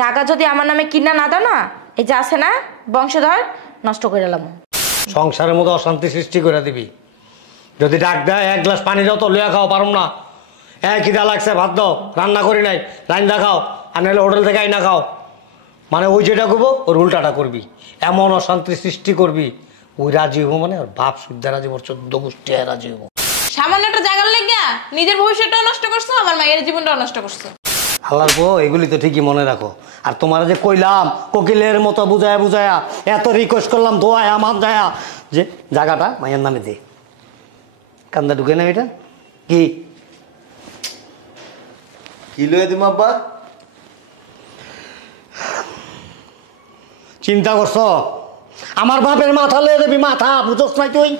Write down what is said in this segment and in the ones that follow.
জায়গা যদি আমার নামে কিনা না দাও না, এই যে আছে না বংশধর, নষ্ট করে এলাম। সংসারের মধ্যে অশান্তি সৃষ্টি করে দিবি। যদি ডাক দেয় এক গ্লাস পানি দাও তো লিয়া খাও, পারুম না। খিদা লাগছে, ভাত দাও, রান্না করি নাই, রান্না খাও, আর নাহলে হোটেল থেকে আইনা খাও। মানে ওই যেটা করবো ওর উল্টাটা করবি, এমন অশান্তি সৃষ্টি করবি। ওই রাজি হবো মানে ওর বাপ শুদ্ধা রাজি, ওর 14 গোষ্ঠী রাজি হবো। সামান্য একটা জায়গার লেগা নিজের ভবিষ্যৎটাও নষ্ট করছো, আমার মায়ের জীবনটাও নষ্ট করছো। আল্লাহর গো, এগুলি তো ঠিকই মনে রাখো। আর তোমার যে কইলাম কোকিলের মতো বুঝায়া বুঝায়া এত রিকোয়েস্ট করলাম, দোয়া আমার দয়া, যে জায়গাটা মায়ের নামে দে। কান্দা ঢুকে না এটা কি কি লয়ে দিম আব্বা? চিন্তা করছ? আমার বাপের মাথা লয়ে দেবি, মাথা বুঝছ নাই তুই?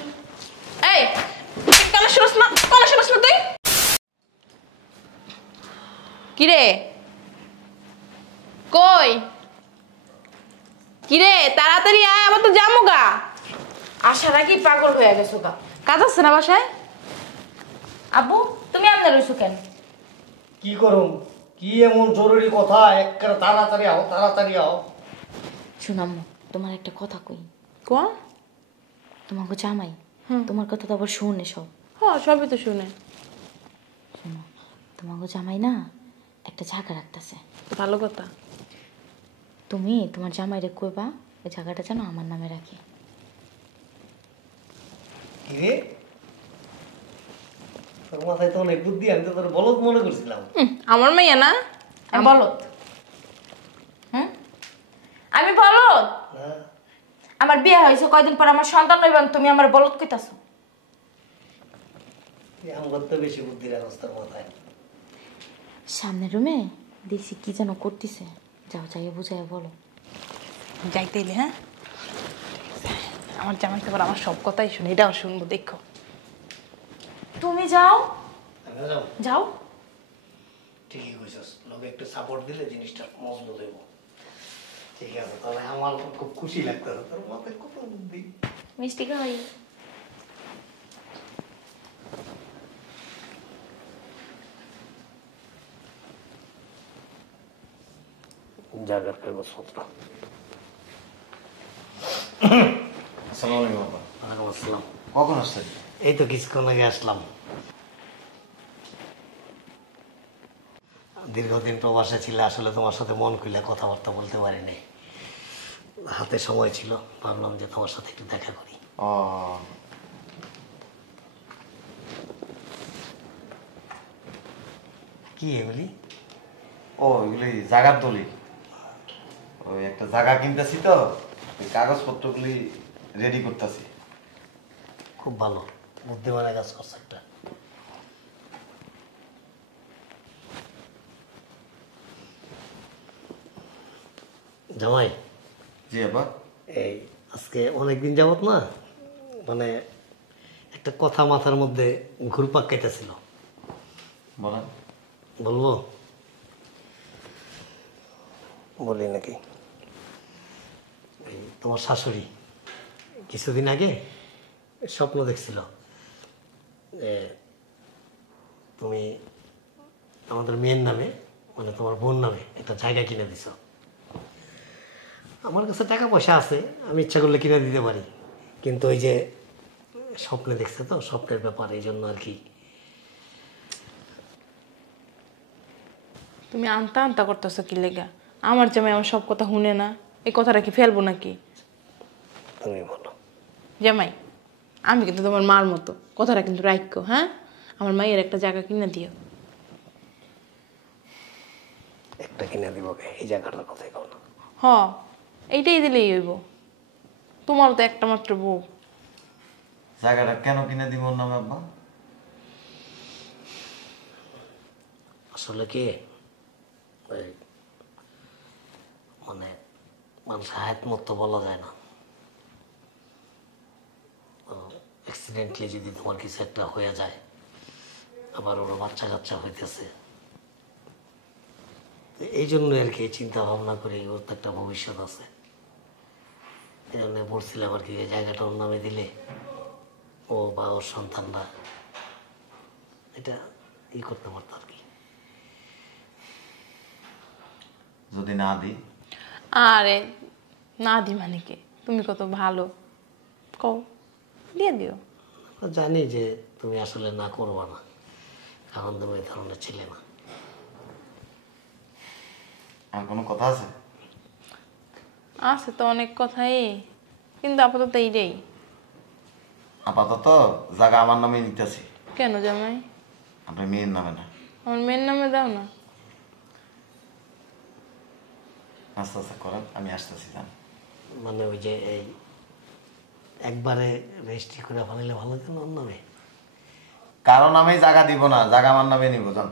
এই কালা শুনছ না তুই? কিরে কই? কিরে তাড়াতাড়ি আয়, আবার তো জামুগা। আসার আগেই পাগল হয়ে গেছো গা। কাজ আছে না বাসায়? আব্বু তুমি আমনে রইছো কেন? কি করুম? কি এমন জরুরি কথা? একবারে তাড়াতাড়ি আও, তাড়াতাড়ি আও। শুনাম্মু, তোমার একটা কথা কই। কোয়া? তোমাকে জামাই তোমার কথা তো আবার শুনে সব। হ্যাঁ সবই তো শুনে। শোনো, তোমাকে জামাই না একটা জায়গা রাখতেছে। ভালো কথা। তুমি তোমার জামাইরে কইবা ওই জায়গাটা যেন আমার নামে রাখি। কি রে, তোর মাথায় তো অনেক বুদ্ধি, আমি তো তোর বলদ মনে করছিলাম। আমার মেয়ে না বলত? আমি বলত? আমার বিয়ে হয়েছে কয়দিন পর আমার সন্তান হইবেন, তুমি আমার বলত কইতাছো? আমার তো বেশি বুদ্ধি রাখছ তোর মাথায়। সামনের রুমে দেখছি কি যেন করতেছে, যাও যাইয়ে বুঝাইয়া বলো। যাইতেইলে হ্যাঁ, আমার জামাই তো আমার সব কথাই শুনে, এটাও শুনবো, দেখো। তুমি যাও যাও। ঠিকই কইছস, লোকে একটু সাপোর্ট দিলে জিনিসটা মজবুত হইব। ঠিক আছে, তাহলে আমার খুব খুশি লাগতেছে, তোর মাথায় কত বুদ্ধি। মিষ্টি খাই। জায়গার কাগজপত্র। আসসালামু আলাইকুম বাবা। ওয়ালাইকুম আসসালাম। কখন আসছেন? এই তো কিছুক্ষণ আগে আসলাম। দীর্ঘদিন প্রবাসে ছিল, আসলে তোমার সাথে মন খুলে কথাবার্তা বলতে পারিনি। হাতে সময় ছিল, ভাবলাম যে তোমার সাথে একটু দেখা করি। ও কি এগুলি? ও এগুলি জায়গার দলিল। ওই একটা জায়গা কিনতেছি তো, ওই কাগজপত্রগুলি রেডি করতেছি। খুব ভালো, বুদ্ধিমানের কাজ করছে একটা। জামাই। জি আবার? এই আজকে অনেকদিন যাবত না, মানে একটা কথা মাথার মধ্যে ঘুরপাক কেটেছিল। বলেন। বলবো? বলি নাকি? এই তোমার শাশুড়ি কিছুদিন আগে স্বপ্ন দেখছিল যে তুমি আমাদের মেয়ের নামে, মানে তোমার বোন নামে একটা জায়গা কিনে দিছ। আমার কাছে টাকা পয়সা আছে, আমি ইচ্ছা করলে কিনে দিতে পারি, কিন্তু ওই যে স্বপ্নে দেখছে তো, স্বপ্নের ব্যাপার, এই জন্য আর কি। তুমি আনতা আনতা করতেছো কি লেগা? আমার জামাই আমার সব কথা শুনে না, এই কথাটা কি ফেলবো নাকি? তুমি বলো। জামাই আমি কিন্তু তোমার মার মতো, কথাটা কিন্তু রাখো। হ্যাঁ, আমার মায়ের একটা জায়গা কিনে দিও। একটা কিনে দিব, এই জায়গাটার কথাই কও না। হ, এইটাই দিলেই হইব, তোমারও তো একটা মাত্র বউ। জায়গাটা কেন কিনে দিব না আব্বা? আসলে কি ওই মানে মানুষ হায়াত মতো বলা যায় না, অ্যাক্সিডেন্টলি যদি তোমার কিছু একটা হয়ে যায়, আবার ওরা বাচ্চা কাচ্চা হইতেছে, এই জন্য আর কি চিন্তা ভাবনা করে ওর তো একটা ভবিষ্যৎ আছে। এই জন্য বলছিলাম আর কি, জায়গাটা ওর নামে দিলে ও বা ওর সন্তানরা এটা করতে পারতো আর কি। যদি না দিই? আরে না দি মানে কি, তুমি কত ভালো, কও দিয়ে দিও। জানি যে তুমি আসলে না করবা না, কারণ তুমি এই ধরনের ছিলে না। আর কোনো কথা আছে? আছে তো অনেক কথাই, কিন্তু আপাতত এইটাই। আপাতত জায়গা আমার নামে নিতেছি। কেন জামাই? আপনার মেয়ের নামে না। আমার মেয়ের নামে দাও না। আস্তে আস্তে করেন, আমি আসতেছি। জান মানে ওই যে এই একবারে রেজিস্ট্রি করে ফেলাইলে ভালো কেন ওর নামে? কারণ আমি জায়গা দিব না, জায়গা আমার নামে নিব। জান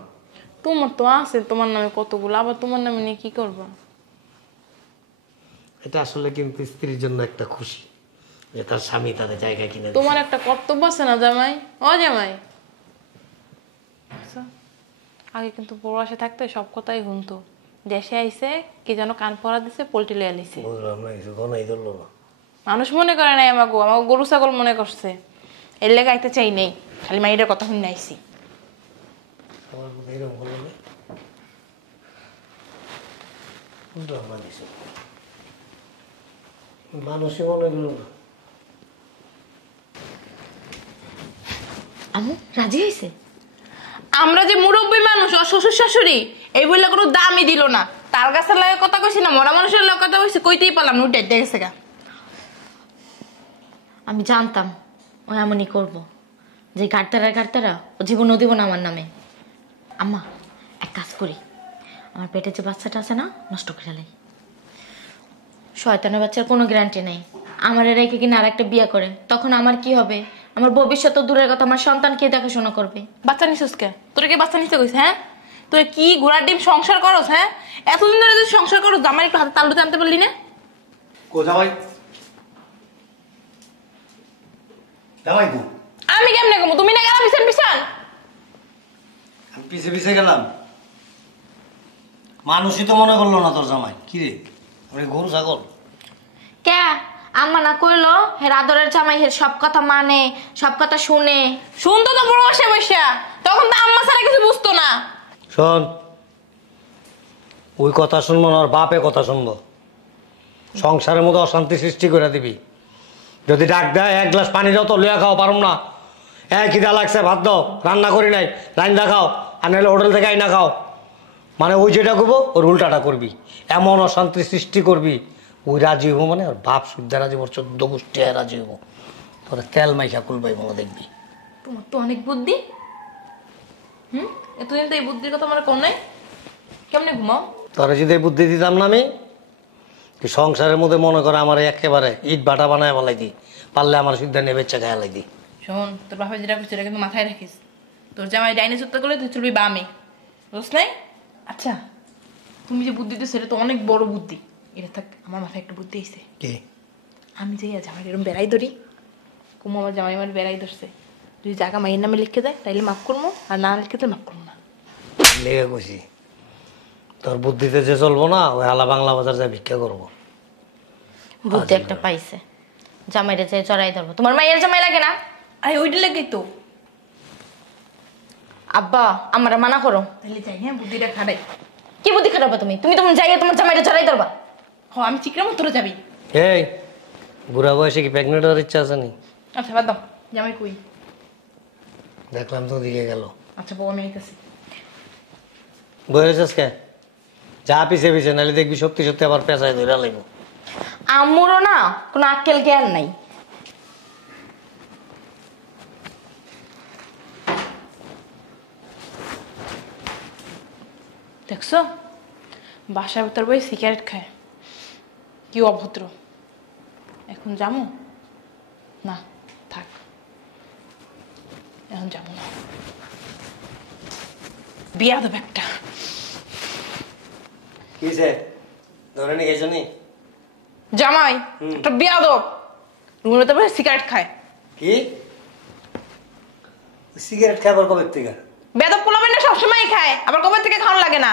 তোমার তো আছে তোমার নামে কতগুলো, আবার তোমার নামে নিয়ে কি করবা? এটা আসলে কিন্তু স্ত্রীর জন্য একটা খুশি যে তার স্বামী তাদের জায়গা কিনে দিয়েছে। তোমার একটা কর্তব্য আছে না জামাই? ও জামাই, আচ্ছা, আগে কিন্তু প্রবাসে থাকতে সব কথাই শুনতো। দেশে আইসে কি যেন কান পড়া দিছে, পোল্ট্রি লিয়ে আলিছে। বুঝলাম না, কিছু গনাই ধরলো না। মানুষ মনে করে নাই আমাকে গরু ছাগল মনে করছে। এর লেগে আইতে চাই নেই, খালি মাইরের কথা শুনে আইসি। আমার কথা এরকম হলো না, বুঝলাম না কিছু। মানুষই মনে করলো না। আমু রাজি হয়েছে? আমরা যে মুরব্বী মানুষ, ও শ্বশুর শাশুড়ি, এই বললে কোনো দামই দিল না। তার গাছের লাগে কথা কইছি না, মরা মানুষের লাগে কথা কইছি, কইতেই পারলাম না, উঠে গেছে গা। আমি জানতাম ও এমনই করবো, যে গাড়তারা ও জীবনও দিব না আমার নামে। আম্মা এক কাজ করি, আমার পেটে যে বাচ্চাটা আছে না, নষ্ট করে লাই। শয়তানের বাচ্চার কোনো গ্যারান্টি নেই, আমার রেখে কিনা আর একটা বিয়ে করে, তখন আমার কি হবে? আমার ভবিষ্যৎ তো দূরের কথা, আমার সন্তান কে দেখাশোনা করবে? বাচ্চা নিছিস কে? তোর কে বাচ্চা নিতে কইছে? হ্যাঁ, তোর কি ঘোড়ার ডিম সংসার করস? হ্যাঁ, এতদিন ধরে যদি সংসার করস, জামাই একটু হাতে তালুতে আনতে পারলি না? কো জামাই? জামাই কো? আমি কেমনে কমু? তুমি না গেলাম পিছন পিছন? আমি পিছে পিছে গেলাম, মানুষই তো মনে করলো না তোর জামাই। কি রে, আমি গরু ছাগল? কে আম্মা না কইলো হের আদরের জামাই, হের সব কথা মানে, সব কথা শুনে? শুনতো তো বড় বসে বসে, তখন তো আম্মা ছাড়া কিছু বুঝতো না। শোন, ওই কথা শুনবো না, ওর বাপে কথা শুনবো। সংসারের মধ্যে অশান্তি সৃষ্টি করে দিবি। যদি ডাক দেয় এক গ্লাস পানি দাও তো লইয়া খাও, পারুম না। খিদা লাগছে, ভাত দাও, রান্না করি নাই, রান্না খাও, আর নাহলে হোটেল থেকে আইনা খাও। মানে ওই যেটা করবো ওর উল্টাটা করবি, এমন অশান্তি সৃষ্টি করবি। ওই রাজি হবো মানে ওর বাপ শুদ্ধা রাজি, ওর 14 গোষ্ঠী রাজি হবো। তোরা তেল মাইখা কুলবাই মনে দেখবি। তোমার তো অনেক বুদ্ধি। এতদিন তো এই বুদ্ধির কথা আমার কোন নাই। কেমনে ঘুমাও? তোরা যদি এই বুদ্ধি দিতাম না আমি, তুই সংসারের মধ্যে মনে করে আমার একেবারে ইট বাটা বানায় বলাই দি, পারলে আমার সিদ্ধা নিয়ে বেচা গায়ে লাই দি। শোন, তোর বাপা যেটা করছে সেটা কিন্তু মাথায় রাখিস। তোর জামাই ডাইনে চুত্তা করলে তুই চলবি বামে, বুঝছ নাই? আচ্ছা, তুমি যে বুদ্ধি দিচ্ছ সেটা তো অনেক বড় বুদ্ধি। এটা থাক, আমার মাথায় একটা বুদ্ধি এসে। কি? আমি যাই জামাই এরকম বেড়াই ধরি, কুমু আমার জামাই আমার বেড়াই ধরছে, যদি জায়গা মায়ের নামে লিখে দেয় তাইলে মাফ করবো, আর না লিখে দিলে মাফ করবো না। লেগে কইছি তোর বুদ্ধিতে যে চলবো না, ওই আলা বাংলা বাজার যায় ভিক্ষা করবো। বুদ্ধি একটা পাইছে, জামাইরে যে চড়াই ধরবো। তোমার মায়ের জামাই লাগে না? আরে ওইটা লেগেই তো। আব্বা আমার মানা করো। তাহলে যাই, হ্যাঁ, বুদ্ধিটা খাটাই। কি বুদ্ধি খারাপ তুমি? তুমি তোমার যাইয়া তোমার জামাইরে চড়াই ধরবা? হ, আমি চিকরাম তোরা যাবি। এই বুড়া বয়সে কি প্রেগনেন্ট হওয়ার ইচ্ছা আছে নি? আচ্ছা বাদ দাও, জামাই কই? দেখলাম তো দিকে গেল। আচ্ছা বউ, আমি আইতাছি। বয়েছিস কে? যা পিছে পিছে, নাহলে দেখবি সত্যি সত্যি আবার পেঁচায় ধরে লাগবো। আম্মুরও না কোনো আক্কেল জ্ঞান নাই। দেখছো, বাসার ভিতর বই সিগারেট খায়, কি অভদ্র। এখন যাবো না, থাক, এখন যাবো না। বিয়া দেব একটা। কিছে ধরে নি গেছো নি? জামাই একটা বিয়া দেব, রুমের ভিতর বসে সিগারেট খায়। কি সিগারেট খাবার কবে থেকে? বেদব পোলাবেন না, সবসময় খায়, আবার কবে থেকে খাওয়ানো লাগে না।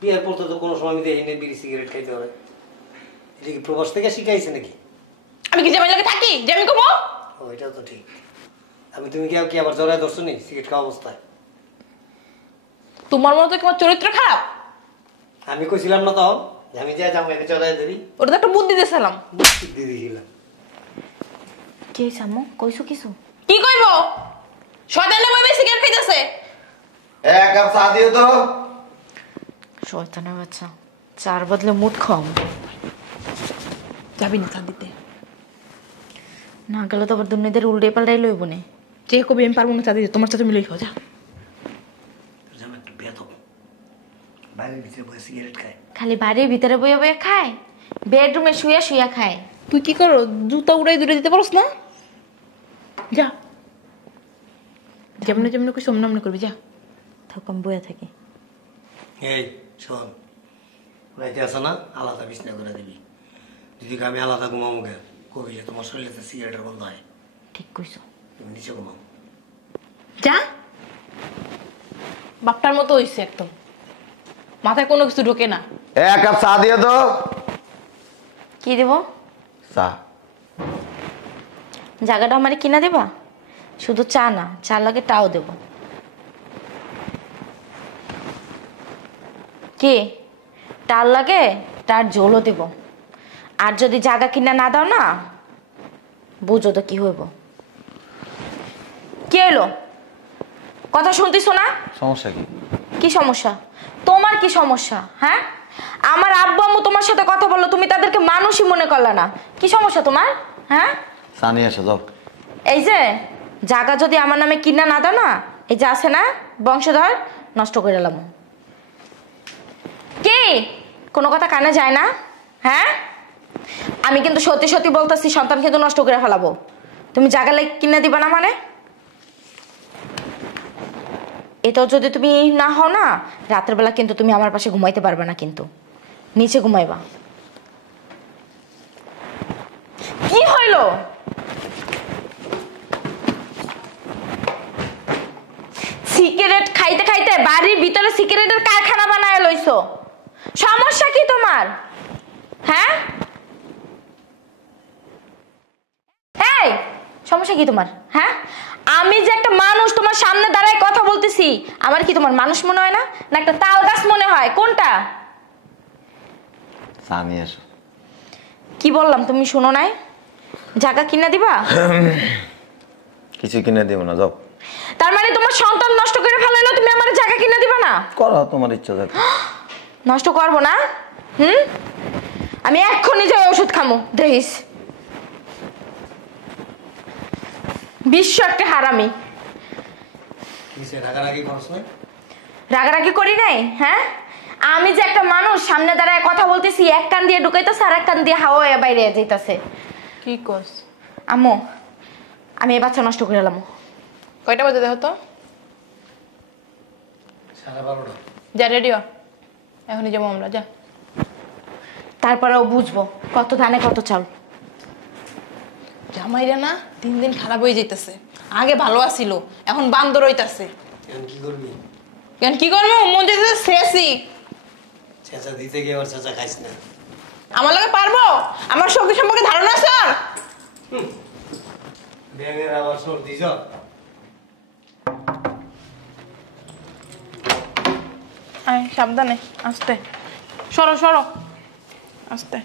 বিয়ের পর তো কোনো সময় আমি দেখিনি বিড়ি সিগারেট খাইতে হবে। এটা কি প্রবাস থেকে শিখাইছে নাকি? আমি কি জামাই লাগে থাকি যে আমি কমো? ও এটাও তো ঠিক। আমি তুমি কি আবার জড়ায় ধরছো নি সিগারেট খাওয়া অবস্থায়? তোমার মতো তোমার চরিত্র খারাপ, আমি কইছিলাম না তো যে আমি যা জামাইকে চড়াই দিবি ওটা তো একটা বুদ্ধি দিয়েছিলাম। দিয়েছিলাম। কি হয়েছে আম্মু? কইছো কিছু? কি কইব? শয়তানের ভাবে সিগারেট খাইতেছে। এক কাপ চা দিও তো। শয়তানের বাচ্চা, চার বদলে মুড খাম। যাবি না চা দিতে? না গেলে তো আবার দুর্নীতির উল্টে পাল্টাই লইব নে। যে কবি আমি পারবো না চা দিতে, তোমার সাথে মিলেই খাও যা। জামাই একটু বেয়াদব, বাইরের ভিতরে বসে সিগারেট খায়। খালি বাড়ির ভিতরে বইয়ে বইয়ে খায়, বেডরুমে শুয়ে শুয়ে খায়। তুই কি করো? জুতা উড়াই দূরে দিতে পারস না? যা, যেমন যেমন কই সমনামনে করবি যা। থাক আমি বইয়া থাকি। এই শোন, রাইতে আসে না আলাদা বিছনা করে দিবি। যদি আমি আলাদা ঘুমাবো গে কবি যে তোমার শরীরে সিগারেটের গন্ধ হয়। ঠিক কইছো। তুমি নিচে ঘুমাও। যা, বাপটার মতো হইছে একদম, মাথায় কোনো কিছু ঢোকে না। এক কাপ চা দিও তো। কি দেব? চা। জায়গাটা আমারে কিনা দেবা? শুধু চা না, চা লাগে টাও দেব। কি টাল লাগে? তার ঝোলও দেব। আর যদি জায়গা কিনা না দাও না, বুঝো তো কি হইব। কি এলো? কথা শুনতেছো না? সমস্যা কি? কি সমস্যা? তোমার কি সমস্যা? হ্যাঁ, আমার আব্বু আম্মু তোমার সাথে কথা বললো, তুমি তাদেরকে মানুষই মনে করলা না। কি সমস্যা তোমার? হ্যাঁ, চা নিয়ে এসো যাও। এই যে জায়গা যদি আমার নামে কিনা না দাও না, এই যে আছে না বংশধর, নষ্ট করে এলাম। কি কোনো কথা কানে যায় না? হ্যাঁ, আমি কিন্তু সত্যি সত্যি বলতেছি, সন্তান কিন্তু নষ্ট করে ফেলাবো। তুমি জায়গা কিনে দিবা না মানে? এটাও যদি তুমি না হও না, রাতের বেলা কিন্তু তুমি আমার পাশে ঘুমাইতে পারবে না, কিন্তু নিচে ঘুমাইবা। কি হইল? সিগারেট খাইতে খাইতে বাড়ির ভিতরে সিগারেটের কারখানা বানায় লইছো। সমস্যা কি তোমার? হ্যাঁ, এই সমস্যা কি তোমার? হ্যাঁ, আমি যে একটা মানুষ তোমার সামনে দাঁড়ায় কথা বলতেছি, আমার কি তোমার মানুষ মনে হয় না, না একটা তাল গাছ মনে হয়? কোনটা? চা নিয়ে এসো। কি বললাম তুমি শোনো নাই? জায়গা কিনা দিবা? কিছু কিনে দিব না যাও। তার মানে তোমার সন্তান নষ্ট করে ফেলাইলো, তুমি আমার জায়গা কিনা দিবা না? করো তোমার ইচ্ছা থাকে। নষ্ট করবো না? আমি এক্ষুনি যাই ওষুধ খামো, দেখিস। বিশ্ব একটা হারামি। রাগারাগি করছ না? রাগারাগি করি নাই। হ্যাঁ, আমি যে একটা মানুষ সামনে দাঁড়ায় কথা বলতেছি, এক কান দিয়ে ঢুকাইতেছে আর এক কান দিয়ে হাওয়া বাইরে যাইতেছে। কি কস? আম্মু, আমি এই বাচ্চা নষ্ট করে এলাম। কয়টা বাজে দেখো তো? 12:30। যা রেডি হ, এখনই যাবো আমরা, যা। তারপরেও বুঝবো কত ধানে কত চাল। জামাইরা না দিন দিন খারাপ হয়ে যাইতেছে। আগে ভালো আছিল, এখন বান্দর হইতাছে। এখন কি করবি? কেন কি করবো? মন যেতেছে শেষই। চেঁচা দিতে গিয়ে আবার চেঁচা খাইস না। আমার লগে পারবো? আমার শক্তি সম্পর্কে ধারণা আছে? ব্যাঙের আবার সর্দি জ্বর। আয় সাবধানে, আস্তে সরো সরো, আস্তে।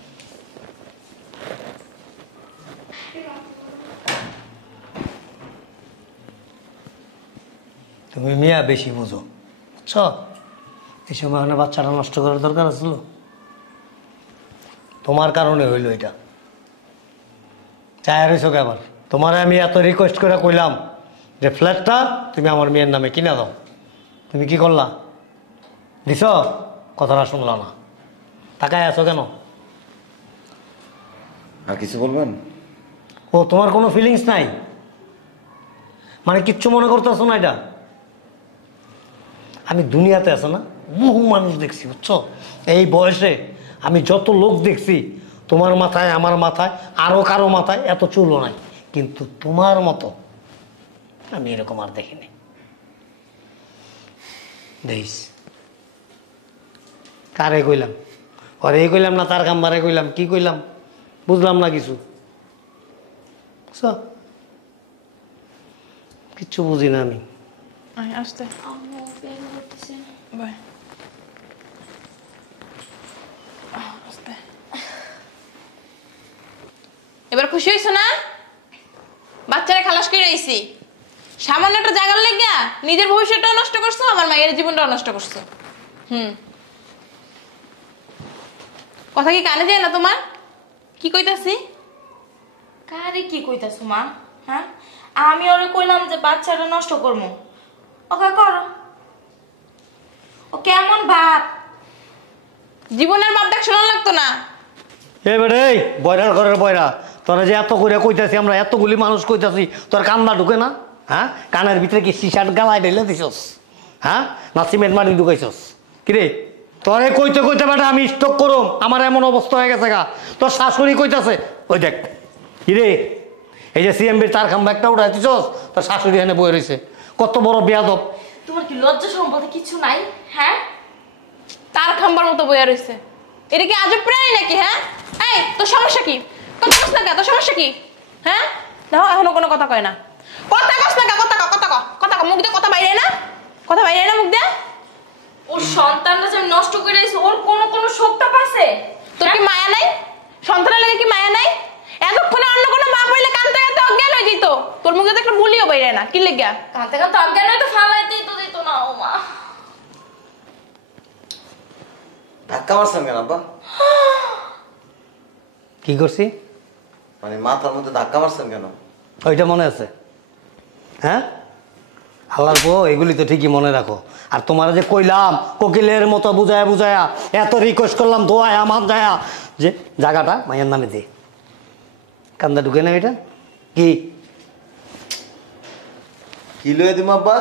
তুমি মিয়া বেশি বুঝো, বুঝছ? এই সময় মানে বাচ্চাটা নষ্ট করার দরকার আছিল? তোমার কারণে হইল এটা। চায় রয়েছ আবার। তোমার আমি এত রিকোয়েস্ট করে কইলাম যে ফ্ল্যাটটা তুমি আমার মেয়ের নামে কিনে দাও, তুমি কি করলা? দিছ? কথাটা শুনলা না, তাকায় আছো কেন? আর কিছু বলবেন? ও তোমার কোনো ফিলিংস নাই মানে? কিচ্ছু মনে করতেছো না এটা? আমি দুনিয়াতে আছে না বহু মানুষ দেখছি, বুঝছো? এই বয়সে আমি যত লোক দেখছি, তোমার মাথায় আমার মাথায় আরো কারো মাথায় এত চুলও নাই, কিন্তু তোমার মতো আমি এরকম আর দেখিনি। দেখিস কারে কইলাম? ঘরে কইলাম না তার কাম্বারে কইলাম? কি কইলাম বুঝলাম না কিছু। কিচ্ছু বুঝি না আমি। আয় আস্তে। বাই। এবার খুশি হইছো না? বাচ্চারা খালাস করে আইছি, সামান্য একটা জায়গার লেগা নিজের ভবিষ্যৎটাও নষ্ট করছো, আমার মায়ের জীবনটাও নষ্ট করছো। কথা কি কানে যায় না তোমার? কি কইতাছি? কারে কি কইতাছো মা? হ্যাঁ, আমি ওরে কইলাম যে বাচ্চাটা নষ্ট করবো, ওকে করো। ও কেমন ভাব? জীবনের বাপ ডাক শোনা লাগতো না। এবারে বয়রার ঘরের বয়রা, তোরা যে এত করে কইতাছি, আমরা এতগুলি মানুষ কইতাছি, তোর কান্না ঢুকে না? হ্যাঁ, কানের ভিতরে কি সিসার গালায় ঢেলে দিছস? হ্যাঁ, না সিমেন্ট মাটি ঢুকাইছস? কিরে তোরে কইতে কইতে বেটা আমি স্টক করুম, আমার এমন অবস্থা হয়ে গেছে গা। তোর শাশুড়ি কইতাছে, ওই দেখ কিরে, এই যে সিএমবির তার খাম্বা একটা উঠাই দিছস, তোর শাশুড়ি এখানে বয়ে রয়েছে। কত বড় বেয়াদব! তোমার কি লজ্জা শরম বলতে কিছু নাই? হ্যাঁ, তার খাম্বার মতো বইয়া রইছে। এটা কি আজব প্রাণী নাকি? হ্যাঁ, এই তোর সমস্যা কি? কথা কস না কে? তোর সমস্যা কি? হ্যাঁ, দেখো এখনো কোনো কথা কয় না। কথা কস না কে? কথা ক, মুখ দিয়ে কথা বাইরে না, কথা বাইরে না মুখ দিয়ে। ওর সন্তানটা যে নষ্ট করে দিয়েছে, ওর কোনো শোকটা পাচ্ছে? তোর কি মায়া নাই? সন্তানের লাগে কি মায়া নাই? এতক্ষণে অন্য কোনো মা বইলে কানতে কানতে অজ্ঞান হয়ে যেত। তোর মুখে তো একটা বলিও বাইরে না, কি লেগা? কাঁদতে কাঁদতে অজ্ঞান হয়তো ফালাইতেই তো দিত না ও মা। ধাক্কা মারছেন কেন আব্বা? কি করছি? মানে মাথার মধ্যে ধাক্কা মারছেন কেন? ওইটা মনে আছে? হ্যাঁ, আল্লাহর পো, এগুলি তো ঠিকই মনে রাখো। আর তোমার যে কইলাম কোকিলের মতো বুঝায়া বুঝায়া এত রিকোয়েস্ট করলাম, দোয়ায়া মাত দেয়া, যে জায়গাটা মায়ের নামে দে। কান্দা ঢুকে না এটা কি? কি লয়ে দিম আব্বা?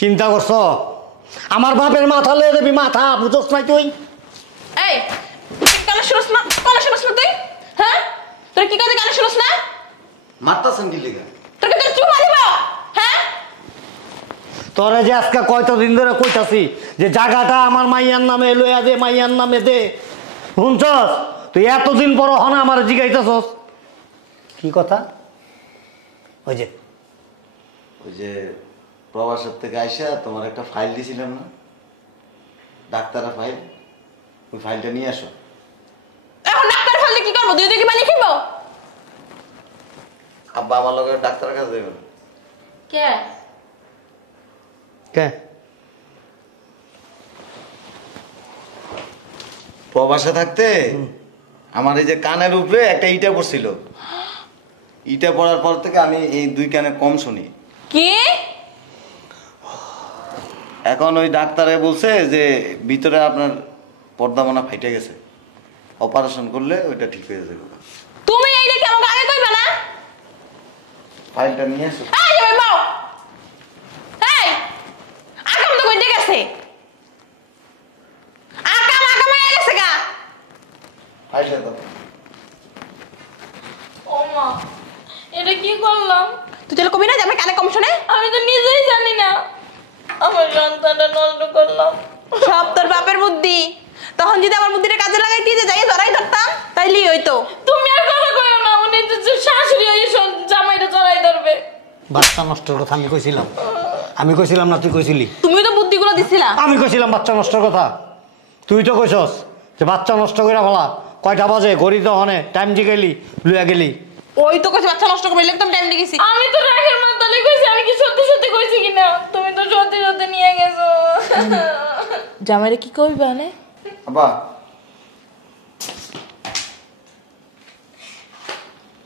চিন্তা করছ আমার বাপের মাথা লয়ে দেবি? মাথা বুঝছ নাই তুই? এই কানে শুনছ না? কানে শুনছ না তুই? হ্যাঁ, তোর কি কথা কানে শুনছ না? মারতাছেন কি লেগা? তোর কি তোর চুপ মারিব? হ্যাঁ, তোরে যে আজকে কয়টা দিন ধরে কইতাছি যে জায়গাটা আমার মাইয়ার নামে লইয়া দে, মাইয়ার নামে দে। শুনছস? তুই এতদিন পর হনা আমার জিগাইতেছস কি কথা? ওই যে প্রবাসের থেকে আইসা তোমার একটা ফাইল দিছিলাম না, ডাক্তারের ফাইল, ওই ফাইলটা নিয়ে আসো। এখন ডাক্তার ফেললে কি করবো? দুই দিকে পানি খাইবো? আব্বা আমার লগে ডাক্তারের কাছে যাবেন। কে কে? প্রবাসে থাকতে আমার এই যে কানের উপরে একটা ইটা পড়ছিল, ইটা পড়ার পর থেকে আমি এই দুই কানে কম শুনি। কি? এখন ওই ডাক্তারে বলছে যে ভিতরে আপনার পর্দা মনে ফাইটে গেছে, অপারেশন করলে ওইটা ঠিক হয়ে যাবে। তুমি এইটা কি আমাকে আগে কইবা না? ফাইলটা নিয়ে এসো। এই যাবে বাও, এই আকাম তো কইতে গেছে, আকাম হয়ে গেছে গা। ফাইলটা দাও। ও মা, এটা কি করলাম? তুই তাহলে কবি না যে আমার কানে কম শুনে? আমি তো নিজেই জানি না আমার সন্তানটা নষ্ট করলাম। সব তোর বাপের বুদ্ধি। তখন যদি আমার বুদ্ধিটা কাজে লাগাইতি যে যাই ধরাই ধরতাম, তাইলেই হইতো। তুমি আর কথা কইও না, উনি যে শাশুড়ি হয়ে জামাইটা চড়াই ধরবে। বাচ্চা নষ্টের কথা আমি কইছিলাম? আমি কইছিলাম না তুই কইছিলি? তুমিও তো বুদ্ধিগুলো দিছিলা। আমি কইছিলাম বাচ্চা নষ্টের কথা? তুই তো কইছস যে বাচ্চা নষ্ট করে ফেলা। কয়টা বাজে ঘড়ি তো হনে টাইম জিগাইলি, লুয়া গেলি। ওই তো কইছে বাচ্চা নষ্ট করবে, একদম টাইম দিয়ে গেছি। আমি তো রাগের মাতালে কইছি, আমি কি সত্যি সত্যি কইছি কিনা? তুমি তো সত্যি সত্যি নিয়ে গেছো। জামাইরে কি কইবা না? আব্বা,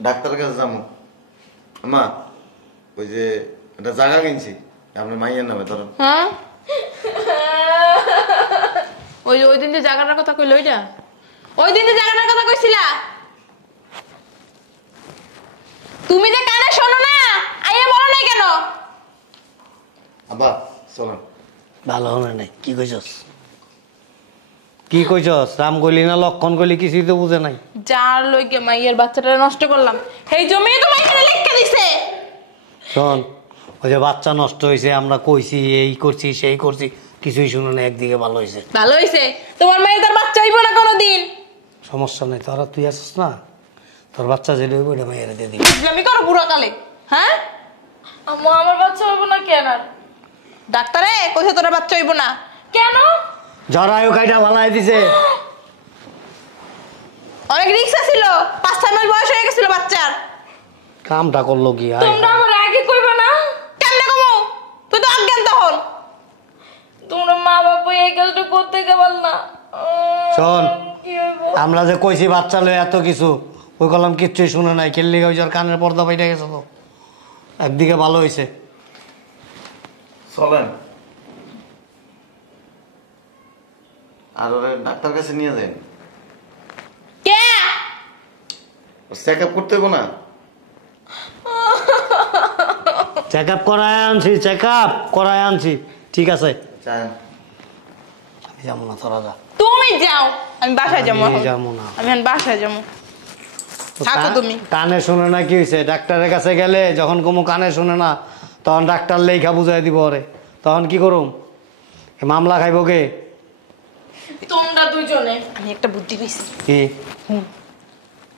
ডাক্তারের কাছে যাবো। মা, ওই যে একটা জায়গা কিনছি আপনার মাইয়ের নামে, ধরুন। হ্যাঁ, ওই দিন যে জায়গাটার কথা কইলো, ওই দিন যে জায়গাটার কথা কইছিলা, তুমি যে কানে শোনো না, আইয়া বলো নাই কেন? আব্বা চলেন। ভালো হবে নাই। কি কইছস? কি কইছস? রাম গলি না লক্ষণ গলি কিছুই তো বুঝে নাই। যার লইগে মাইয়ের বাচ্চাটা নষ্ট করলাম, এই জমি তো মাইয়ের লিখে দিছে। শোন, ওই যে বাচ্চা নষ্ট হয়েছে, আমরা কইছি এই করছি সেই করছি, কিছুই শুনে না। একদিকে ভালো হয়েছে, ভালো হয়েছে। তোমার মায়ের তার বাচ্চা হইব না কোনোদিন। সমস্যা নেই। তোরা তুই আসিস না, তোর বাচ্চা যেটা হইব ওইটা মাইয়ারে দিয়ে দিবি। আমি করো বুড়া কালে। হ্যাঁ, আম্মা আমার বাচ্চা হইব না কেন? ডাক্তারে কইছে তোর বাচ্চা হইব না। কেন? জরায়ু কাইটা ভালাই দিছে। অনেক রিক্সা ছিল, 5-6 মাস বয়স হয়ে গেছিল বাচ্চার। কামটা করলো কি? হায় তোমরা আমার আগে কইবা না? কেমনে কমো? তুই তো অজ্ঞান তখন। তোমরা মা বাবা এই কাজটা করতে গেবাল না। শোন, কি হইব? আমরা যে কইছি বাচ্চা লয়ে এত কিছু, ওই কলম কিচ্ছুই শুনে নাই। কেল্লি ওই যার কানের পর্দা বাইরে গেছে। তো একদিকে ভালো হয়েছে। চলেন আর ওরে ডাক্তার কাছে নিয়ে যান। কে? চেক আপ করতে হবো না? চেক আপ করায় আনছি, চেক আপ করায় আনছি। ঠিক আছে, চান আমি যাবো না, তোরা যা। তুমি যাও, আমি বাসায় যাবো। আমি এখন যাবো না। আমি এখন বাসায় যাবো। থাকো তুমি। কানে শুনে না কি হয়েছে? ডাক্তারের কাছে গেলে যখন কোনো কানে শুনে না, তখন ডাক্তার লেখা বুঝাই দিব ওরে। তখন কি করুম? এ মামলা খাইব কে? তোমরা দুইজনে। আমি একটা বুদ্ধি পেয়েছি। কি?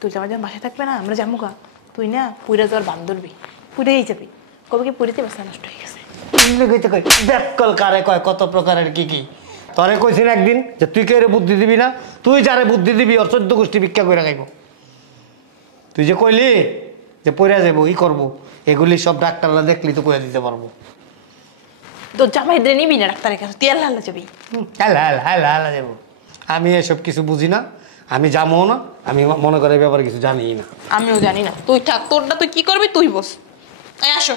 তুই আমার যখন বাসায় থাকবে না, আমরা যাবো গা। তুই না পুইরা যাওয়ার বান ধরবি, পুইরেই যাবি। কবে কি পুরিতে বাচ্চা নষ্ট হয়ে গেছে। ব্যাককল কারে কয় কত প্রকারের কি কি। তরে কইছিস একদিন যে তুই কে বুদ্ধি দিবি না? তুই যারে বুদ্ধি দিবি ওর 14 গোষ্ঠী ভিক্ষা করে খাইব। তুই যে কইলি যে পড়ে যাবো, ই করবো, এগুলি সব ডাক্তাররা দেখলি তো কইয়া দিতে পারবো। তোর জামাই ধরে নিবি না ডাক্তারের কাছে, তুই আল্লাহ আল্লাহ যাবি। হ্যাঁ যাবো। আমি এসব কিছু বুঝি না, আমি যাবো না। আমি মনে করে ব্যাপারে কিছু জানি না। আমিও জানি না, তুই থাক। তোরটা তুই কি করবি তুই বস। এই আসো।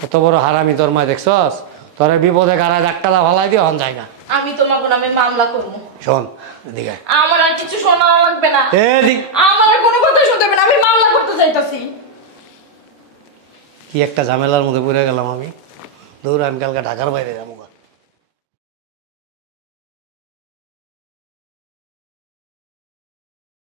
কত বড় হারামি তোর মা, দেখছস? তোর বিপদে কারা ডাক্তারা ভালাই দিয়ে হন জায়গা। আমি তোমাকে নামে মামলা করবো। শোন এদিকে। আমার আর কিছু শোনা লাগবে না। এদিক। আমার আর কোনো কথা শুনতে হবে না। আমি মামলা করতে চাইতাছি। কি একটা ঝামেলার মধ্যে পড়ে গেলাম আমি। দৌড়, আমি কালকে ঢাকার বাইরে যাবো।